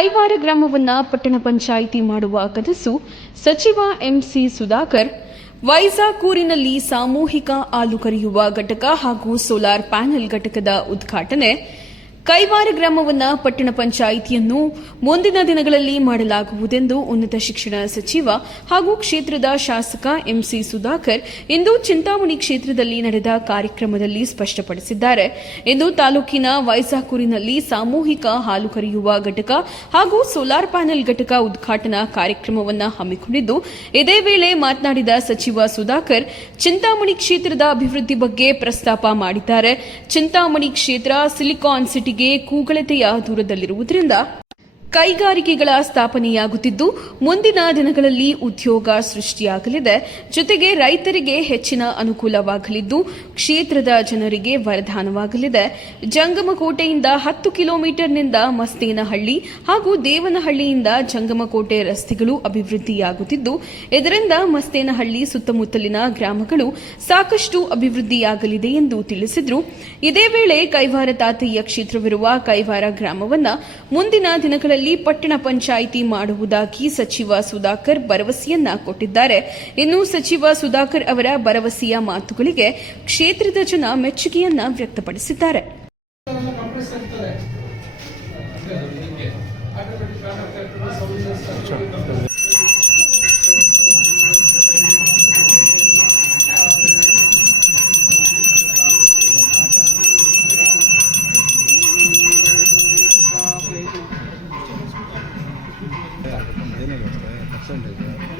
ಕೈವಾರ ಗ್ರಾಮವನ್ನ ಪಟ್ಟಣ ಪಂಚಾಯಿತಿ ಮಾಡುವ ಕನಸು ಸಚಿವ ಎಂಸಿ ಸುಧಾಕರ್. ವೈಜಾಕೂರಿನಲ್ಲಿ ಸಾಮೂಹಿಕ ಹಾಲು ಕರೆಯುವ ಘಟಕ ಹಾಗೂ ಸೋಲಾರ್ ಪ್ಯಾನೆಲ್ ಘಟಕದ ಉದ್ಘಾಟನೆ. ಕೈವಾರ ಗ್ರಾಮವನ್ನ ಪಟ್ಟಣ ಪಂಚಾಯಿತಿಯನ್ನು ಮುಂದಿನ ದಿನಗಳಲ್ಲಿ ಮಾಡಲಾಗುವುದೆಂದು ಉನ್ನತ ಶಿಕ್ಷಣ ಸಚಿವ ಹಾಗೂ ಕ್ಷೇತ್ರದ ಶಾಸಕ ಎಂಸಿ ಸುಧಾಕರ್ ಇಂದು ಚಿಂತಾಮಣಿ ಕ್ಷೇತ್ರದಲ್ಲಿ ನಡೆದ ಕಾರ್ಯಕ್ರಮದಲ್ಲಿ ಸ್ಪಷ್ಟಪಡಿಸಿದ್ದಾರೆ. ಇಂದು ತಾಲೂಕಿನ ವೈಸಾಕೂರಿನಲ್ಲಿ ಸಾಮೂಹಿಕ ಹಾಲು ಕರೆಯುವ ಘಟಕ ಹಾಗೂ ಸೋಲಾರ್ ಪ್ಯಾನೆಲ್ ಘಟಕ ಉದ್ಘಾಟನಾ ಕಾರ್ಯಕ್ರಮವನ್ನು ಹಮ್ಮಿಕೊಂಡಿದ್ದು, ಇದೇ ವೇಳೆ ಮಾತನಾಡಿದ ಸಚಿವ ಸುಧಾಕರ್, ಚಿಂತಾಮಣಿ ಕ್ಷೇತ್ರದ ಅಭಿವೃದ್ಧಿ ಬಗ್ಗೆ ಪ್ರಸ್ತಾಪ ಮಾಡಿದ್ದಾರೆ. ಚಿಂತಾಮಣಿ ಕ್ಷೇತ್ರ ಸಿಲಿಕಾನ್ ಸಿಟಿಗೆ ಕೂಗಳತೆಯ ದೂರದಲ್ಲಿರುವುದರಿಂದ ಕೈಗಾರಿಕೆಗಳ ಸ್ಥಾಪನೆಯಾಗುತ್ತಿದ್ದು, ಮುಂದಿನ ದಿನಗಳಲ್ಲಿ ಉದ್ಯೋಗ ಸೃಷ್ಟಿಯಾಗಲಿದೆ. ಜೊತೆಗೆ ರೈತರಿಗೆ ಹೆಚ್ಚಿನ ಅನುಕೂಲವಾಗಲಿದ್ದು, ಕ್ಷೇತ್ರದ ಜನರಿಗೆ ವರದಾನವಾಗಲಿದೆ. ಜಂಗಮಕೋಟೆಯಿಂದ ಹತ್ತು ಕಿಲೋಮೀಟರ್ನಿಂದ ಮಸ್ತೇನಹಳ್ಳಿ ಹಾಗೂ ದೇವನಹಳ್ಳಿಯಿಂದ ಜಂಗಮಕೋಟೆ ರಸ್ತೆಗಳು ಅಭಿವೃದ್ಧಿಯಾಗುತ್ತಿದ್ದು, ಇದರಿಂದ ಮಸ್ತೇನಹಳ್ಳಿ ಸುತ್ತಮುತ್ತಲಿನ ಗ್ರಾಮಗಳು ಸಾಕಷ್ಟು ಅಭಿವೃದ್ಧಿಯಾಗಲಿದೆ ಎಂದು ತಿಳಿಸಿದರು. ಇದೇ ವೇಳೆ ಕೈವಾರ ತಾತಯ್ಯ ಕ್ಷೇತ್ರವಿರುವ ಕೈವಾರ ಗ್ರಾಮವನ್ನ ಮುಂದಿನ ದಿನಗಳಲ್ಲಿ ಪಟ್ಟಣ ಪಂಚಾಯಿತಿ ಮಾಡುವುದಾಗಿ ಸಚಿವ ಸುಧಾಕರ್ ಭರವಸೆಯನ್ನ ಕೊಟ್ಟಿದ್ದಾರೆ. ಇನ್ನು ಸಚಿವ ಸುಧಾಕರ್ ಅವರ ಭರವಸೆಯ ಮಾತುಗಳಿಗೆ ಕ್ಷೇತ್ರದ ಜನ ಮೆಚ್ಚುಗೆಯನ್ನ ವ್ಯಕ್ತಪಡಿಸಿದ್ದಾರೆ. 박선혁이었어요. 박선혁이요.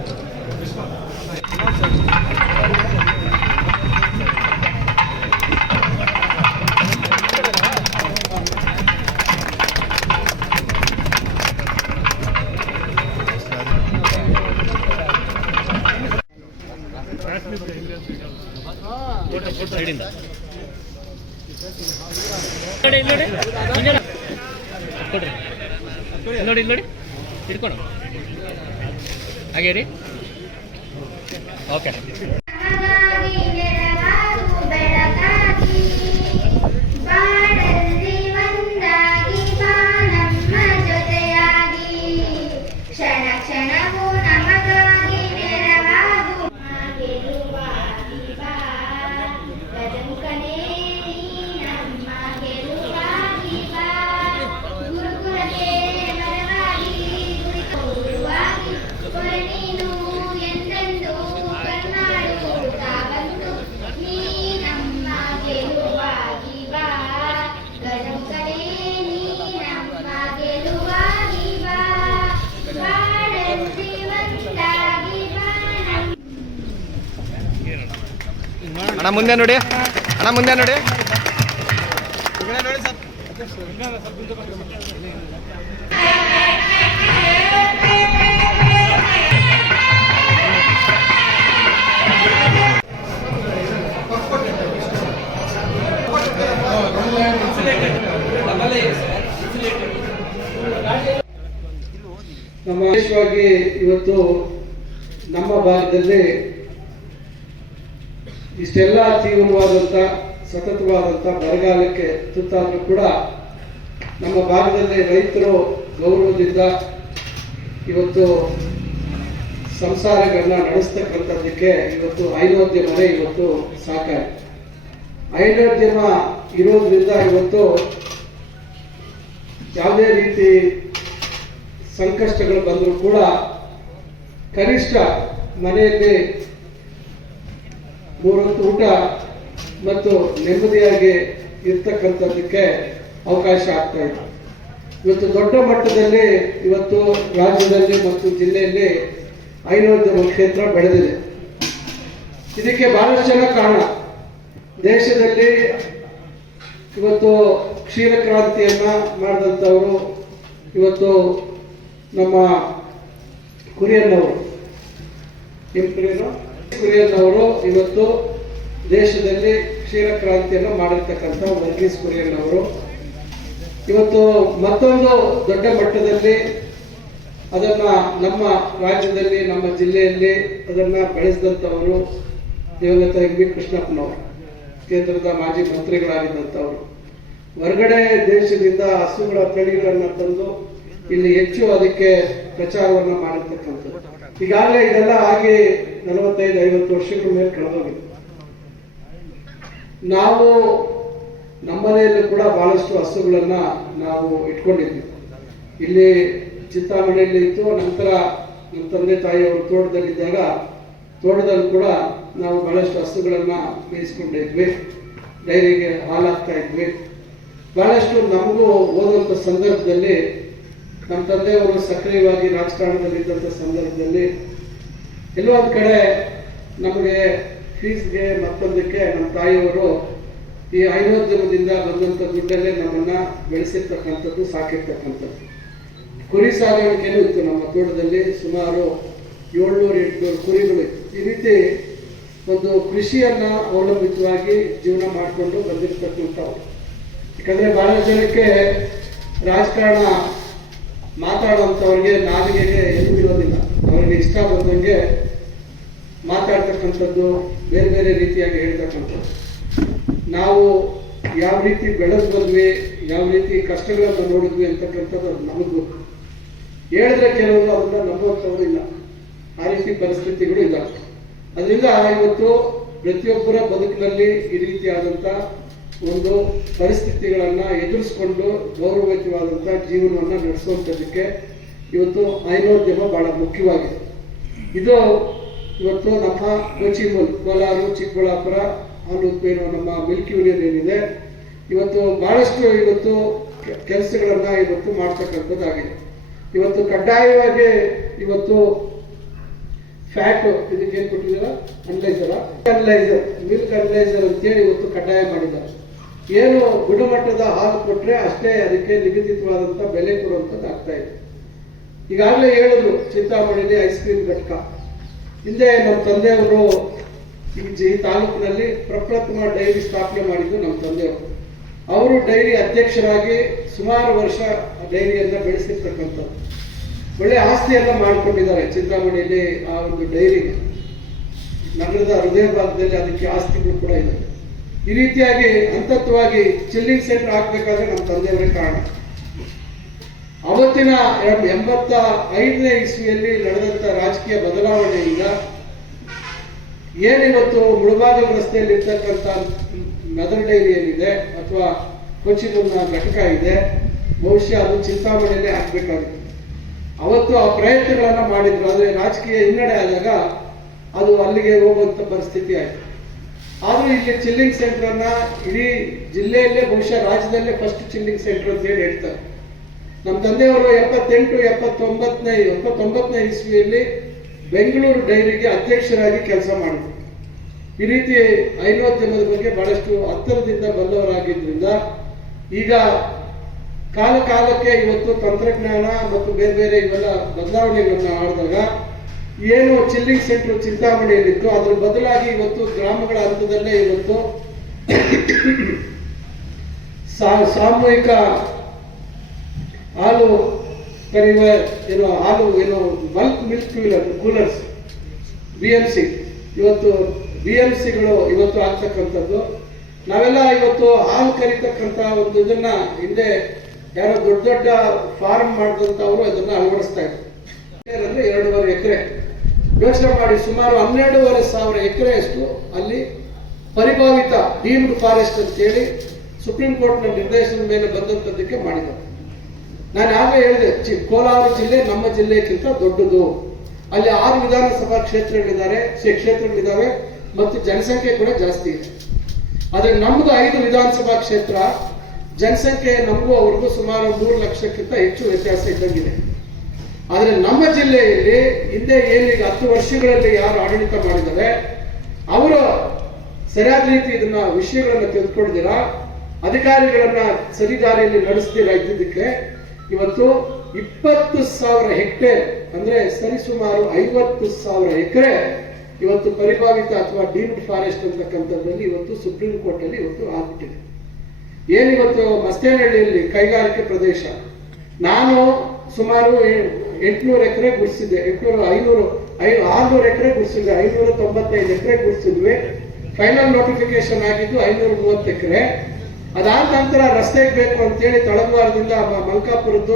ನೋಡಿ ಇಲ್ಲಿ ನೋಡಿ ಮಂಜಣ್ಣ ಕೊಡ್ರಿ ಇಲ್ಲಿ ನೋಡಿ ನೋಡಿ. ಹಿಡ್ಕೊಂಡು. ಹಾಗೆ ರೀ ಓಕೆ ಅಣ್ಣ ಮುಂದೆ ನೋಡಿ. ಅಣ್ಣ ಮುಂದೆ ನೋಡಿ. ನಮ್ಮ ವಿಶೇಷವಾಗಿ ಇವತ್ತು ನಮ್ಮ ಭಾಗದಲ್ಲಿ ಇಷ್ಟೆಲ್ಲ ತೀವ್ರವಾದಂಥ ಸತತವಾದಂಥ ಬರಗಾಲಕ್ಕೆ ತುತ್ತಾದರೂ ಕೂಡ ನಮ್ಮ ಭಾಗದಲ್ಲಿ ರೈತರು ಗೌರವದಿಂದ ಇವತ್ತು ಸಂಸಾರಗಳನ್ನ ನಡೆಸ್ತಕ್ಕಂಥದ್ದಕ್ಕೆ ಇವತ್ತು ಹೈನೋದ್ಯಮನೇ ಇವತ್ತು ಸಾಕಾಗಿ ಹೈನೋದ್ಯಮ ಇರೋದ್ರಿಂದ ಇವತ್ತು ಯಾವುದೇ ರೀತಿ ಸಂಕಷ್ಟಗಳು ಬಂದರೂ ಕೂಡ ಕನಿಷ್ಠ ಮನೆಯಲ್ಲಿ ಮೂರೊತ್ತು ಊಟ ಮತ್ತು ನೆಮ್ಮದಿಯಾಗಿ ಇರ್ತಕ್ಕಂಥದ್ದಕ್ಕೆ ಅವಕಾಶ ಆಗ್ತಾ ಇದೆ. ಇವತ್ತು ದೊಡ್ಡ ಮಟ್ಟದಲ್ಲಿ ಇವತ್ತು ರಾಜ್ಯದಲ್ಲಿ ಮತ್ತು ಜಿಲ್ಲೆಯಲ್ಲಿ ಐನೋದ್ಯಮ ಕ್ಷೇತ್ರ ಬೆಳೆದಿದೆ. ಇದಕ್ಕೆ ಬಹಳಷ್ಟು ಜನ ಕಾರಣ. ದೇಶದಲ್ಲಿ ಇವತ್ತು ಕ್ಷೀರ ಕ್ರಾಂತಿಯನ್ನ ಮಾಡಿದಂಥವರು ಇವತ್ತು ನಮ್ಮ ಕುರಿಯನ್ನವರು. ನಿಮ್ಮ ಕುರಿಯರು ಕುರಿಯನ್ನವರು ಇವತ್ತು ದೇಶದಲ್ಲಿ ಕ್ಷೀರ ಕ್ರಾಂತಿಯನ್ನು ಮಾಡಿರ್ತಕ್ಕಂಥ ವರ್ಗೀಸ್ ಕುರಿಯನ್ ಅವರು ಇವತ್ತು ಮತ್ತೊಂದು ದೊಡ್ಡ ಮಟ್ಟದಲ್ಲಿ ಅದನ್ನ ನಮ್ಮ ರಾಜ್ಯದಲ್ಲಿ, ನಮ್ಮ ಜಿಲ್ಲೆಯಲ್ಲಿ ಅದನ್ನ ಬೆಳೆಸಿದಂಥವರು ದಿವಂಗತ ಎಂ ಬಿ ಕೃಷ್ಣಪ್ಪನವರು, ಕೇಂದ್ರದ ಮಾಜಿ ಮಂತ್ರಿಗಳಾಗಿದ್ದಂಥವರು. ಹೊರಗಡೆ ದೇಶದಿಂದ ಹಸುಗಳ ತಳಿಗಳನ್ನ ತಂದು ಇಲ್ಲಿ ಹೆಚ್ಚು ಅದಕ್ಕೆ ಪ್ರಚಾರವನ್ನು ಮಾಡಿರ್ತಕ್ಕಂಥದ್ದು. ಈಗಾಗಲೇ ಇದೆಲ್ಲ ಆಗಿ ನಲವತ್ತೈದು, ಐವತ್ತು ವರ್ಷಗಳ ಮೇಲೆ ಕಳೆದೋಗಿದೆ. ನಾವು ನಮ್ಮನೆಯಲ್ಲಿ ಕೂಡ ಬಹಳಷ್ಟು ಹಸುಗಳನ್ನ ನಾವು ಇಟ್ಕೊಂಡಿದ್ವಿ. ಇಲ್ಲಿ ಚಿಂತಾಮಣಿಯಲ್ಲಿ ಇತ್ತು, ನಂತರ ನಮ್ಮ ತಂದೆ ತಾಯಿಯವರು ತೋಟದಲ್ಲಿದ್ದಾಗ ತೋಟದಲ್ಲಿ ಕೂಡ ನಾವು ಬಹಳಷ್ಟು ಹಸುಗಳನ್ನು ಮೇಯಿಸ್ಕೊಂಡಿದ್ವಿ ಡೈರಿಗೆ ಹಾಲಾಗ್ತಾ ಇದ್ವಿ. ಬಹಳಷ್ಟು ನಮಗೂ ಓದುವಂಥ ಸಂದರ್ಭದಲ್ಲಿ ನಮ್ಮ ತಂದೆಯವರು ಸಕ್ರಿಯವಾಗಿ ರಾಜಕಾರಣದಲ್ಲಿ ಇದ್ದಂಥ ಸಂದರ್ಭದಲ್ಲಿ ಒಂದು ಕಡೆ ನಮಗೆ ಫೀಸ್ಗೆ ಮತ್ತೊಂದಕ್ಕೆ ನಮ್ಮ ತಾಯಿಯವರು ಈ ಐನೋದ್ಯಮದಿಂದ ಬಂದಂಥ ದುಡ್ಡಲ್ಲೇ ನಮ್ಮನ್ನ ಬೆಳೆಸಿರ್ತಕ್ಕಂಥದ್ದು, ಸಾಕಿರ್ತಕ್ಕಂಥದ್ದು. ಕುರಿ ಸಾಗಾಣಿಕೆನೂ ಇತ್ತು ನಮ್ಮ ತೋಟದಲ್ಲಿ. ಸುಮಾರು ಏಳ್ನೂರು, ಎಂಟುನೂರು ಕುರಿಗಳು ಇತ್ತು. ಈ ರೀತಿ ಒಂದು ಕೃಷಿಯನ್ನ ಅವಲಂಬಿತವಾಗಿ ಜೀವನ ಮಾಡಿಕೊಂಡು ಬಂದಿರತಕ್ಕಂಥವ್ರು. ಯಾಕಂದ್ರೆ ಬಹಳ ಜನಕ್ಕೆ ರಾಜಕಾರಣ ಮಾತಾಡುವಂಥವ್ರಿಗೆ ನಾಲಿಗೆಗೆ ಎಲ್ಲೂ ಇರೋದಿಲ್ಲ. ಅವರಿಗೆ ಇಷ್ಟ ಬಂದಂಗೆ ಮಾತಾಡ್ತಕ್ಕಂಥದ್ದು ಬೇರೆ ಬೇರೆ ರೀತಿಯಾಗಿ ಹೇಳ್ತಕ್ಕಂಥದ್ದು. ನಾವು ಯಾವ ರೀತಿ ಬೆಳೆದು ಬಂದ್ವಿ, ಯಾವ ರೀತಿ ಕಷ್ಟಗಳನ್ನು ನೋಡಿದ್ವಿ ಅಂತಕ್ಕಂಥದ್ದು ಅದು ನಮಗೆ ಗೊತ್ತು. ಹೇಳಿದ್ರೆ ಕೆಲವರು ಅದನ್ನ ನಂಬುವಂಥವ್ರು ಇಲ್ಲ. ಆ ರೀತಿ ಪರಿಸ್ಥಿತಿಗಳು ಇಲ್ಲ. ಅದರಿಂದ ಇವತ್ತು ಪ್ರತಿಯೊಬ್ಬರ ಬದುಕಿನಲ್ಲಿ ಈ ರೀತಿಯಾದಂಥ ಒಂದು ಪರಿಸ್ಥಿತಿಗಳನ್ನು ಎದುರಿಸ್ಕೊಂಡು ಗೌರವಯುತವಾದಂಥ ಜೀವನವನ್ನು ನಡೆಸುವಂಥದ್ದಕ್ಕೆ ಇವತ್ತು ಹೈನೋದ್ಯಮ ಭಾಳ ಮುಖ್ಯವಾಗಿದೆ. ಇದು ಇವತ್ತು ನಮ್ಮ ಕೋಚಿಮಲ್ ಕೋಲಾರು, ಚಿಕ್ಕಬಳ್ಳಾಪುರ ಹಾಲು ನಮ್ಮ ಮಿಲ್ಕ್ ಯೂನಿಯನ್ ಏನಿದೆ, ಇವತ್ತು ಬಹಳಷ್ಟು ಇವತ್ತು ಕೆಲಸಗಳನ್ನು ಇವತ್ತು ಮಾಡ್ತಕ್ಕಂಥದ್ದಾಗಿದೆ. ಇವತ್ತು ಕಡ್ಡಾಯವಾಗಿ ಇವತ್ತು ಫ್ಯಾಟ್ ಇದಕ್ಕೆ ಏನ್ ಕೊಟ್ಟಿದ್ದೀರಾ? ಅನಲೈಸರ ಅನಲೈಸರ್ ಮಿಲ್ಕ್ ಅನಲೈಸರ್ ಅಂತೇಳಿ ಇವತ್ತು ಕಡ್ಡಾಯ ಮಾಡಿದ್ದಾರೆ. ಏನು ಗುಣಮಟ್ಟದ ಹಾಲು ಕೊಟ್ಟರೆ ಅಷ್ಟೇ ಅದಕ್ಕೆ ನಿಗದಿತವಾದಂತ ಬೆಲೆ ಕೊಡುವಂಥದ್ದು ಆಗ್ತಾ ಇದೆ. ಈಗಾಗಲೇ ಹೇಳಿದ್ರು ಚಿಂತಾಮಣಿಲಿ ಐಸ್ ಕ್ರೀಮ್ ಘಟಕ. ಹಿಂದೆ ನಮ್ಮ ತಂದೆಯವರು ಈ ಜಿ- ತಾಲೂಕಿನಲ್ಲಿ ಪ್ರಪ್ರಥಮ ಡೈರಿ ಸ್ಥಾಪನೆ ಮಾಡಿದ್ದು ನಮ್ಮ ತಂದೆಯವರು. ಅವರು ಡೈರಿ ಅಧ್ಯಕ್ಷರಾಗಿ ಸುಮಾರು ವರ್ಷ ಡೈರಿಯನ್ನ ಬೆಳೆಸಿರ್ತಕ್ಕಂಥದ್ದು ಒಳ್ಳೆ ಆಸ್ತಿಯೆಲ್ಲ ಮಾಡಿಕೊಂಡಿದ್ದಾರೆ ಚಿಂತಾಮಣಿಯಲ್ಲಿ ಆ ಒಂದು ಡೈರಿ ನಗರದ ಹೃದಯ ಭಾಗದಲ್ಲಿ ಅದಕ್ಕೆ ಆಸ್ತಿಗಳು ಕೂಡ ಇದೆ ಈ ರೀತಿಯಾಗಿ ಅಂತತ್ವವಾಗಿ ಚಿಲ್ಲಿಂಗ್ ಸೆಂಟರ್ ಹಾಕ್ಬೇಕಾದ್ರೆ ನಮ್ಮ ತಂದೆಯವರೇ ಕಾರಣ. ಅವತ್ತಿನ ಎಂಬತ್ತ ಐದನೇ ಇಸ್ವಿಯಲ್ಲಿ ನಡೆದಂತ ರಾಜಕೀಯ ಬದಲಾವಣೆಯಿಂದ ಏನಿವತ್ತು ಮುಳುಬಾಗ ರಸ್ತೆಯಲ್ಲಿ ಇರ್ತಕ್ಕಂಥ ನದರ್ ಡೈರಿ ಏನಿದೆ ಅಥವಾ ಕೊಚ್ಚಿನ ಘಟಕ ಇದೆ, ಬಹುಶಃ ಅದು ಚಿಂತಾಮಣಿಯಲ್ಲೇ ಹಾಕ್ಬೇಕಾಗಿತ್ತು. ಅವತ್ತು ಆ ಪ್ರಯತ್ನಗಳನ್ನು ಮಾಡಿದ್ರು, ಆದರೆ ರಾಜಕೀಯ ಹಿನ್ನಡೆ ಆದಾಗ ಅದು ಅಲ್ಲಿಗೆ ಹೋಗುವಂಥ ಪರಿಸ್ಥಿತಿ ಆಯ್ತು. ಆದ್ರೂ ಇಲ್ಲಿ ಚಿಲ್ಲಿಂಗ್ ಸೆಂಟರ್ ಅನ್ನ ಇಡೀ ಜಿಲ್ಲೆಯಲ್ಲೇ ಬಹುಶಃ ರಾಜ್ಯದಲ್ಲೇ ಫಸ್ಟ್ ಚಿಲ್ಲಿಂಗ್ ಸೆಂಟರ್ ಅಂತ ಹೇಳಿ ಹೇಳ್ತಾರೆ. ನಮ್ಮ ತಂದೆಯವರು ಎಪ್ಪತ್ತೆಂಟು, ಎಪ್ಪತ್ತೊಂಬತ್ತನೇ ಎಪ್ಪತ್ತೊಂಬತ್ತನೇ ಇಸ್ವಿಯಲ್ಲಿ ಬೆಂಗಳೂರು ಡೈರಿಗೆ ಅಧ್ಯಕ್ಷರಾಗಿ ಕೆಲಸ ಮಾಡಿದ್ರು. ಈ ರೀತಿ ಹೈನೋದ್ಯಮದ ಬಗ್ಗೆ ಬಹಳಷ್ಟು ಹತ್ತಿರದಿಂದ ಬಂದವರಾಗಿದ್ದರಿಂದ ಈಗ ಕಾಲ ಕಾಲಕ್ಕೆ ಇವತ್ತು ತಂತ್ರಜ್ಞಾನ ಮತ್ತು ಬೇರೆ ಬೇರೆ ಇವೆಲ್ಲ ಬದಲಾವಣೆಗಳನ್ನ ಮಾಡಿದಾಗ ಏನು ಚಿಲ್ಲಿಂಗ್ ಸೆಂಟರ್ ಚಿಂತಾಮಣಿಯಲ್ಲಿತ್ತು ಅದ್ರ ಬದಲಾಗಿ ಇವತ್ತು ಗ್ರಾಮಗಳ ಹಂತದಲ್ಲೇ ಇವತ್ತು ಸಾಮೂಹಿಕ ಹಾಲು ಕರೆಯುವ ಏನು ಹಾಲು, ಏನು bulk milk cooler coolers B M C ಇವತ್ತು ಬಿ ಎಂ ಸಿಗಳು ಇವತ್ತು ಆಗ್ತಕ್ಕಂಥದ್ದು. ನಾವೆಲ್ಲ ಇವತ್ತು ಹಾಲು ಕರಿತಕ್ಕಂಥ ಒಂದು ಇದನ್ನ ಹಿಂದೆ ಯಾರೋ ದೊಡ್ಡ ದೊಡ್ಡ ಫಾರ್ಮ್ ಮಾಡಿದಂಥವ್ರು ಅದನ್ನ ಅಳವಡಿಸ್ತಾ ಇದ್ರು. ಅಂದ್ರೆ ಎರಡೂವರೆ ಎಕರೆ. ಯೋಚನೆ ಮಾಡಿ ಸುಮಾರು ಹನ್ನೆರಡೂವರೆ ಸಾವಿರ ಎಕರೆಯಷ್ಟು ಅಲ್ಲಿ ಪರಿಭಾವಿತ ಡೀಮ್ಡ್ ಫಾರೆಸ್ಟ್ ಅಂತ ಹೇಳಿ ಸುಪ್ರೀಂ ಕೋರ್ಟ್ನ ನಿರ್ದೇಶನದ ಮೇಲೆ ಬಂದಂಥದ್ದಕ್ಕೆ ಮಾಡಿದ್ದಾರೆ ನಾನು ಆಗಲೇ ಹೇಳಿದೆ, ಚಿ, ಕೋಲಾರ ಜಿಲ್ಲೆ ನಮ್ಮ ಜಿಲ್ಲೆಗಿಂತ ದೊಡ್ಡದು. ಅಲ್ಲಿ ಆರು ವಿಧಾನಸಭಾ ಕ್ಷೇತ್ರಗಳಿದ್ದಾರೆ, ಕ್ಷೇ- ಕ್ಷೇತ್ರಗಳಿದ್ದಾವೆ ಮತ್ತು ಜನಸಂಖ್ಯೆ ಕೂಡ ಜಾಸ್ತಿ ಇದೆ. ಆದರೆ ನಮ್ಮದು ಐದು ವಿಧಾನಸಭಾ ಕ್ಷೇತ್ರ, ಜನಸಂಖ್ಯೆ ನಮಗೂ ಅವ್ರಿಗೂ ಸುಮಾರು ಮೂರು ಲಕ್ಷಕ್ಕಿಂತ ಹೆಚ್ಚು ವ್ಯತ್ಯಾಸ ಇದ್ದಂಗಿದೆ. ಆದ್ರೆ ನಮ್ಮ ಜಿಲ್ಲೆಯಲ್ಲಿ ಹಿಂದೆ ಏನೀಗ ಹತ್ತು ವರ್ಷಗಳಲ್ಲಿ ಯಾರು ಆಡಳಿತ ಮಾಡಿದ್ದಾರೆ, ಅವರು ಸರಿಯಾದ ರೀತಿ ಇದನ್ನ ವಿಷಯಗಳನ್ನು ತೆಗೆದುಕೊಂಡಿದ್ದೀರಾ ಅಧಿಕಾರಿಗಳನ್ನ ಸರಿದಾರಿಯಲ್ಲಿ ನಡೆಸ್ತೀರ ಇದ್ದಿದ್ದಕ್ಕೆ, ಇವತ್ತು ಇಪ್ಪತ್ತು ಸಾವಿರ ಹೆಕ್ಟೇರ್, ಅಂದ್ರೆ ಸರಿಸುಮಾರು ಐವತ್ತು ಸಾವಿರ ಎಕರೆ ಇವತ್ತು ಪರಿಭಾವಿತ ಅಥವಾ ಡೀಮ್ಡ್ ಫಾರೆಸ್ಟ್ ಅಂತಕ್ಕಂಥದ್ರಲ್ಲಿ ಇವತ್ತು ಸುಪ್ರೀಂ ಕೋರ್ಟ್ ಅಲ್ಲಿ ಇವತ್ತು ಆಗ್ಬಿಟ್ಟಿದೆ. ಏನಿವತ್ತು ಮಸ್ತೇನಹಳ್ಳಿಯಲ್ಲಿ ಕೈಗಾರಿಕೆ ಪ್ರದೇಶ, ನಾನು ಸುಮಾರು ಎಂಟುನೂರು ಎಕರೆ ಗುಡಿಸಿದ್ದೆ. ಎಂಟುನೂರು ಐನೂರು, ಐ ಆರ್ನೂರು ಎಕರೆ ಗುಡಿಸಿದ್ದೆ. ಐನೂರ ತೊಂಬತ್ತೈದು ಎಕರೆ ಗುಡಿಸಿದ್ವಿ. ಫೈನಲ್ ನೋಟಿಫಿಕೇಶನ್ ಆಗಿದ್ದು ಐನೂರ ಮೂವತ್ತು ಎಕರೆ. ಅದಾದ ನಂತರ ರಸ್ತೆಗೆ ಬೇಕು ಅಂತೇಳಿ ತಳವಾರದಿಂದ ಮಲ್ಕಾಪುರದ್ದು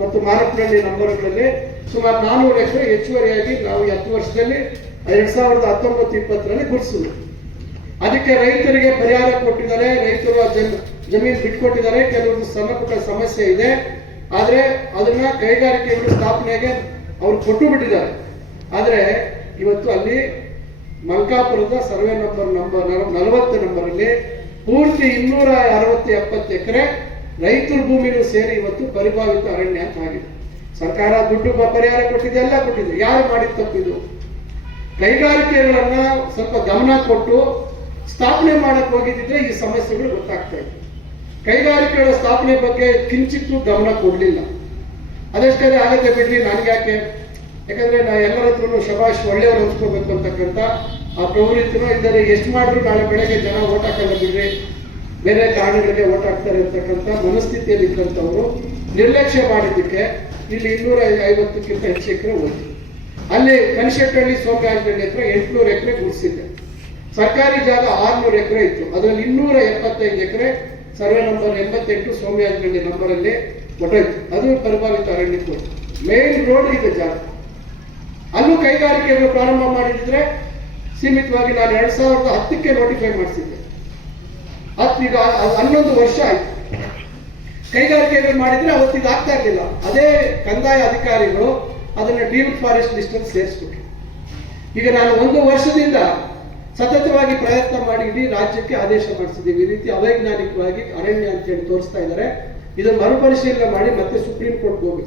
ಮತ್ತು ಮಾರಪ್ಪಳ್ಳಿ ನಂಬರ್ಗಳಲ್ಲಿ ಸುಮಾರು ನಾನ್ನೂರು ಎಕರೆ ಹೆಚ್ಚುವರಿಯಾಗಿ ನಾವು ಹತ್ತು ವರ್ಷದಲ್ಲಿ ಎರಡ್ ಸಾವಿರದ ಹತ್ತೊಂಬತ್ತು ಇಪ್ಪತ್ತರಲ್ಲಿ ಗುಡಿಸಿದ್ವಿ. ಅದಕ್ಕೆ ರೈತರಿಗೆ ಪರಿಹಾರ ಕೊಟ್ಟಿದ್ದಾರೆ. ರೈತರು ಜಮೀನು ಬಿಟ್ಕೊಟ್ಟಿದ್ದಾರೆ. ಕೆಲವೊಂದು ಸಣ್ಣ ಪುಟ್ಟ ಸಮಸ್ಯೆ ಇದೆ. ಆದ್ರೆ ಅದನ್ನ ಕೈಗಾರಿಕೆಗಳು ಸ್ಥಾಪನೆಗೆ ಅವ್ರು ಕೊಟ್ಟು ಬಿಟ್ಟಿದ್ದಾರೆ. ಆದರೆ ಇವತ್ತು ಅಲ್ಲಿ ಮಲ್ಕಾಪುರದ ಸರ್ವೆ ನಂಬರ್ ನಂಬರ್ ನಲವತ್ತು ನಂಬರಲ್ಲಿ ಪೂರ್ತಿ ಇನ್ನೂರ ಅರವತ್ತು ಎಪ್ಪತ್ತು ಎಕರೆ ರೈತರ ಭೂಮಿಗೂ ಸೇರಿ ಇವತ್ತು ಪರಿಭಾವಿತ ಅರಣ್ಯ ಅಂತ ಆಗಿದೆ. ಸರ್ಕಾರ ದುಡ್ಡು ಪರಿಹಾರ ಕೊಟ್ಟಿದೆ, ಎಲ್ಲ ಕೊಟ್ಟಿದೆ. ಯಾರು ಮಾಡಿದ ತಪ್ಪಿದು ಕೈಗಾರಿಕೆಗಳನ್ನ ಸ್ವಲ್ಪ ಗಮನ ಕೊಟ್ಟು ಸ್ಥಾಪನೆ ಮಾಡಕ್ ಹೋಗಿದ್ರೆ ಈ ಸಮಸ್ಯೆಗಳು ಗೊತ್ತಾಗ್ತಾ ಇತ್ತು. ಕೈಗಾರಿಕೆಗಳ ಸ್ಥಾಪನೆ ಬಗ್ಗೆ ಕಿಂಚಿತ್ತೂ ಗಮನ ಕೊಡಲಿಲ್ಲ. ಅದಷ್ಟೇ ಆಗತ್ತೆ ಬಿಡ್ಲಿ ನನಗೆ ಯಾಕೆ? ಯಾಕಂದ್ರೆ ನಾ ಎಲ್ಲರ ಹತ್ರನು ಶಬಾಷ್ ಒಳ್ಳೆಯವರು ಹಂಚ್ಕೋಬೇಕು ಅಂತಕ್ಕಂಥ ಆ ಪ್ರವೃತ್ತಿನೂ ಇದ್ದಾರೆ ಎಷ್ಟು ಮಾಡಿದ್ರು ನಾಳೆ ಬೆಳಗ್ಗೆ ಜನ ಓಟ್ ಬಿಡ್ರಿ. ಬೇರೆ ಕಾರಣಗಳಿಗೆ ಓಟ್ ಹಾಕ್ತಾರೆ ಅಂತಕ್ಕಂಥ ಮನಸ್ಥಿತಿಯಲ್ಲಿ ಇದ್ದಂಥವ್ರು ನಿರ್ಲಕ್ಷ್ಯ ಮಾಡಿದ್ದಕ್ಕೆ ಇಲ್ಲಿ ಇನ್ನೂರ ಐವತ್ತಕ್ಕಿಂತ ಹೆಚ್ಚು ಎಕರೆ ಹೋಯ್ತು ಅಲ್ಲಿ ಕನಶೆಟ್ಟಹಳ್ಳಿ ಸೋಮರಾಜನಹಳ್ಳಿ ಹತ್ರ ಎಂಟುನೂರು ಎಕರೆ ಗುಡಿಸಿದ್ದೆ ಸರ್ಕಾರಿ ಜಾಗ ಆರ್ನೂರು ಎಕರೆ ಇತ್ತು. ಅದರಲ್ಲಿ ಇನ್ನೂರ ಎಪ್ಪತ್ತೈದು ಎಕರೆ ಸರ್ವೆ ನಂಬರ್ ಎಂಬತ್ತೆಂಟು ಸೋಮಯಾಜನಹಳ್ಳಿ ನಂಬರಲ್ಲಿ ಹೊಟ್ಟೋಯ್ತು ಅದು ಪರಿಪಾಲಿತ ಅರಣ್ಯಕ್ಕೂ ಮೇನ್ ರೋಡ್ ಇದೆ ಜಾಗ ಅಲ್ಲೂ ಕೈಗಾರಿಕೆಯನ್ನು ಪ್ರಾರಂಭ ಮಾಡಿದ್ರೆ ಸೀಮಿತವಾಗಿ ನಾನು ಎರಡ್ ಸಾವಿರದ ಹತ್ತಕ್ಕೆ ನೋಟಿಫೈ ಮಾಡಿಸಿದ್ದೆ. ಈಗ ಹನ್ನೊಂದು ವರ್ಷ ಆಯ್ತು. ಕೈಗಾರಿಕೆಗಳು ಮಾಡಿದ್ರೆ ಅವತ್ತಿಗೆ ಆಗ್ತಾ ಇರಲಿಲ್ಲ. ಅದೇ ಕಂದಾಯ ಅಧಿಕಾರಿಗಳು ಅದನ್ನು ಡೀಮ್ ಫಾರೆಸ್ಟ್ ಲಿಸ್ಟ್ ಸೇರಿಸ್ಬಿಟ್ರು. ಈಗ ನಾನು ಒಂದು ವರ್ಷದಿಂದ ಸತತವಾಗಿ ಪ್ರಯತ್ನ ಮಾಡಿ ಇಡೀ ರಾಜ್ಯಕ್ಕೆ ಆದೇಶ ಮಾಡಿಸಿದ್ದೀವಿ. ಈ ರೀತಿ ಅವೈಜ್ಞಾನಿಕವಾಗಿ ಅರಣ್ಯ ಅಂತ ಹೇಳಿ ತೋರಿಸ್ತಾ ಇದ್ದಾರೆ. ಇದನ್ನು ಮರುಪರಿಶೀಲನೆ ಮಾಡಿ ಮತ್ತೆ ಸುಪ್ರೀಂ ಕೋರ್ಟ್ ಹೋಗಿ.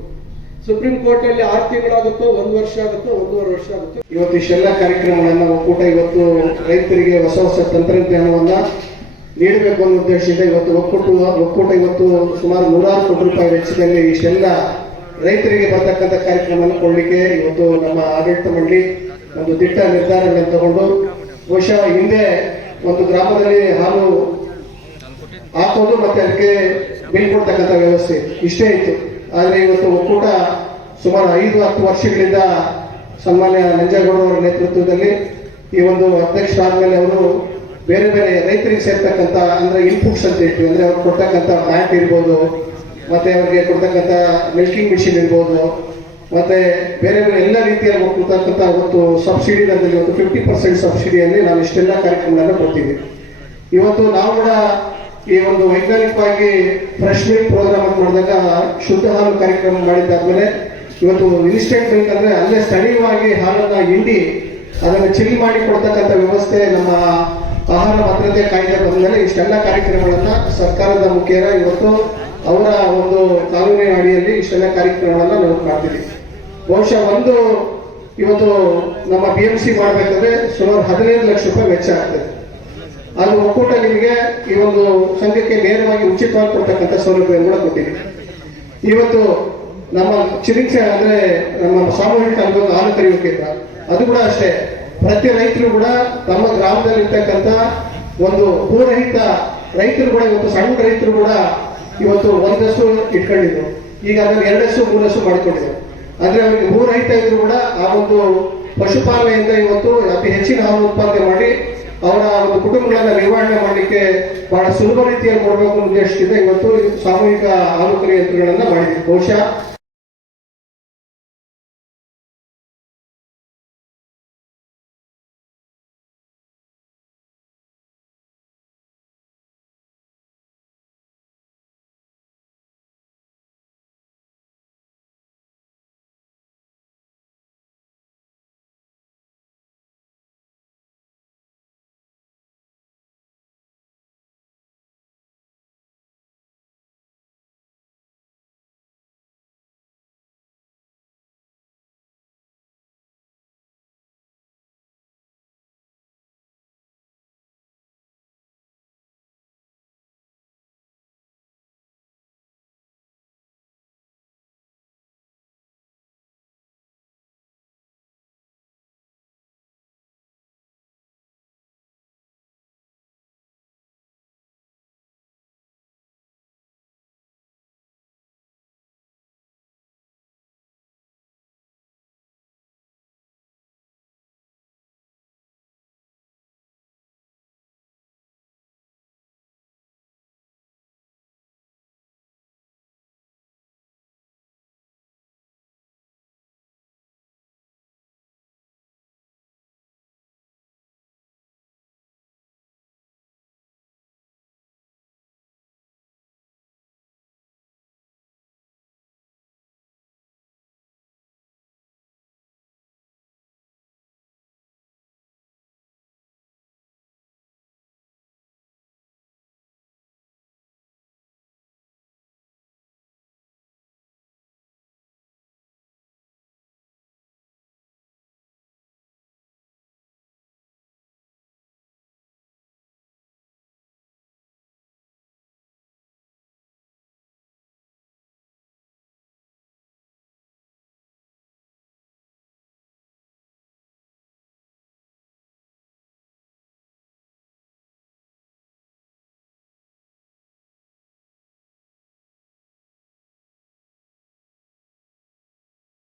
ಸುಪ್ರೀಂ ಕೋರ್ಟ್ ಅಲ್ಲಿ ಆರು ತಿಂಗಳಾಗುತ್ತೋ, ಒಂದು ವರ್ಷ ಆಗುತ್ತೋ, ಒಂದೂವರೆ ವರ್ಷ ಆಗುತ್ತೋ. ಇವತ್ತು ಇಷ್ಟೆಲ್ಲ ಕಾರ್ಯಕ್ರಮಗಳನ್ನ ಒಕ್ಕೂಟ ಇವತ್ತು ರೈತರಿಗೆ ಹೊಸ ಹೊಸ ತಂತ್ರಜ್ಞಾನವನ್ನ ನೀಡಬೇಕು ಅನ್ನೋ ಉದ್ದೇಶದಿಂದ ಇವತ್ತು ಒಕ್ಕೂಟ ಒಕ್ಕೂಟ ಇವತ್ತು ಸುಮಾರು ನೂರಾರು ಕೋಟಿ ರೂಪಾಯಿ ವೆಚ್ಚದಲ್ಲಿ ಇಷ್ಟೆಲ್ಲ ರೈತರಿಗೆ ಬರ್ತಕ್ಕಂಥ ಕಾರ್ಯಕ್ರಮವನ್ನು ಕೊಡಲಿಕ್ಕೆ ಇವತ್ತು ನಮ್ಮ ಆಡಳಿತ ಮಂಡಳಿ ಒಂದು ದಿಟ್ಟ ನಿರ್ಧಾರಗಳನ್ನು ತಗೊಂಡು ಬಹುಶಃ ಹಿಂದೆ ಒಂದು ಗ್ರಾಮದಲ್ಲಿ ಹಾಲು ಹಾಕೋದು ಮತ್ತೆ ಅದಕ್ಕೆ ಬಿಲ್ ಕೊಡ್ತಕ್ಕಂಥ ವ್ಯವಸ್ಥೆ. ಇಷ್ಟೇ ಇತ್ತು ಆದರೆ ಇವತ್ತು ಒಕ್ಕೂಟ ಸುಮಾರು ಐದು, ಹತ್ತು ವರ್ಷಗಳಿಂದ ಸನ್ಮಾನ್ಯ ನಂಜೇಗೌಡರವರ ನೇತೃತ್ವದಲ್ಲಿ ಈ ಒಂದು ಅಧ್ಯಕ್ಷರಾದ್ಮೇಲೆ ಅವರು ಬೇರೆ ಬೇರೆ ರೈತರಿಗೆ ಸೇರ್ತಕ್ಕಂಥ, ಅಂದ್ರೆ ಇನ್ಪುಟ್ಸ್ ಅಂತ ಹೇಳ್ತೀವಿ ಅಂದ್ರೆ ಅವ್ರು ಕೊಡ್ತಕ್ಕಂಥ ಬ್ಯಾಂಕ್ ಇರ್ಬೋದು, ಮತ್ತೆ ಅವ್ರಿಗೆ ಕೊಡ್ತಕ್ಕಂಥ ಮಿಲ್ಕಿಂಗ್ ಮಿಷಿನ್ ಇರ್ಬೋದು ಮತ್ತೆ ಬೇರೆ ಬೇರೆ ಎಲ್ಲ ರೀತಿಯಲ್ಲಿ ಹೋಗ್ತಿರ್ತಕ್ಕಂಥ ಒಂದು ಸಬ್ಸಿಡಿ ಇವತ್ತು ಫಿಫ್ಟಿ ಪರ್ಸೆಂಟ್ ಸಬ್ಸಿಡಿಯಲ್ಲಿ ನಾವು ಇಷ್ಟೆಲ್ಲ ಕಾರ್ಯಕ್ರಮಗಳನ್ನು ಕೊಡ್ತೀವಿ. ಇವತ್ತು ನಾವು ಕೂಡ ಈ ಒಂದು ವೈಜ್ಞಾನಿಕವಾಗಿ ಫ್ರೆಶ್ ಮಿಲ್ಕ್ ಪ್ರೋಗ್ರಾಮ್ ಅಂತ ಮಾಡಿದಾಗ ಶುದ್ಧ ಹಾಲು ಕಾರ್ಯಕ್ರಮ ಮಾಡಿದ್ದಾದ್ಮೇಲೆ ಇವತ್ತು ಇನ್ಸ್ಟೆಂಟ್ ಮಿಲ್ಕ್ ಅಂದ್ರೆ ಅಲ್ಲೇ ಸ್ಥಳೀಯವಾಗಿ ಹಾಲನ್ನ ಹಿಂಡಿ ಅದನ್ನು ಚಿಲ್ ಮಾಡಿ ಕೊಡ್ತಕ್ಕಂಥ ವ್ಯವಸ್ಥೆ ನಮ್ಮ ಆಹಾರ ಭದ್ರತೆ ಕಾಯ್ದೆ ಬಂದ್ಮೇಲೆ ಇಷ್ಟೆಲ್ಲ ಕಾರ್ಯಕ್ರಮಗಳನ್ನ ಸರ್ಕಾರದ ಮುಖೇನ ಇವತ್ತು ಅವರ ಒಂದು ಕಾನೂನಿನ ಅಡಿಯಲ್ಲಿ ಇಷ್ಟೆಲ್ಲ ಕಾರ್ಯಕ್ರಮಗಳನ್ನ ನಾವು ಮಾಡ್ತೀವಿ. ಬಹುಶಃ ಒಂದು ಇವತ್ತು ನಮ್ಮ ಬಿ ಎಂ ಸಿ ಮಾಡಬೇಕಂದ್ರೆ ಸುಮಾರು ಹದಿನೈದು ಲಕ್ಷ ರೂಪಾಯಿ ವೆಚ್ಚ ಆಗ್ತದೆ. ಅದು ಒಕ್ಕೂಟ ನಿಮಗೆ ಈ ಒಂದು ಸಂಘಕ್ಕೆ ನೇರವಾಗಿ ಉಚಿತವಾಗಿ ಕೊಡ್ತಕ್ಕಂಥ ಸೌಲಭ್ಯ ಕೂಡ ಕೊಟ್ಟಿದೆ. ಇವತ್ತು ನಮ್ಮ ಚಿಕಿತ್ಸೆ ಅಂದ್ರೆ ನಮ್ಮ ಸಾಮೂಹಿಕ ಅನುಭವ ಹಾಲು ಕರೆಯುವ ಕೇಂದ್ರ ಅದು ಕೂಡ ಅಷ್ಟೇ. ಪ್ರತಿ ರೈತರು ಕೂಡ ತಮ್ಮ ಗ್ರಾಮದಲ್ಲಿ ಇರ್ತಕ್ಕಂಥ ಒಂದು ಭೂರಹಿತ ರೈತರು ಕೂಡ ಇವತ್ತು ಸಣ್ಣ ರೈತರು ಕೂಡ ಇವತ್ತು ಒಂದಷ್ಟು ಇಟ್ಕೊಂಡಿದ್ರು. ಈಗ ಅದನ್ನು ಎರಡಷ್ಟು, ಮೂರಷ್ಟು ಮಾಡ್ಕೊಂಡಿದ್ದಾರೆ. ಅಂದ್ರೆ ಅವರಿಗೆ ಭೂರಹಿತ ಇದ್ರು ಕೂಡ ಆ ಒಂದು ಪಶುಪಾಲನೆಯಿಂದ ಇವತ್ತು ಅತಿ ಹೆಚ್ಚಿನ ಹಾಲು ಉತ್ಪಾದನೆ ಮಾಡಿ ಅವರ ಒಂದು ಕುಟುಂಬಗಳನ್ನ ನಿರ್ವಹಣೆ ಮಾಡಲಿಕ್ಕೆ ಬಹಳ ಸುಲಭ ರೀತಿಯಲ್ಲಿ ಕೊಡಬೇಕು ಅನ್ನೋ ಉದ್ದೇಶದಿಂದ ಇವತ್ತು ಸಾಮೂಹಿಕ ಹಾಲು ಕರೆ ಯಂತ್ರಗಳನ್ನ ಮಾಡಿದ್ವಿ ಬಹುಶಃ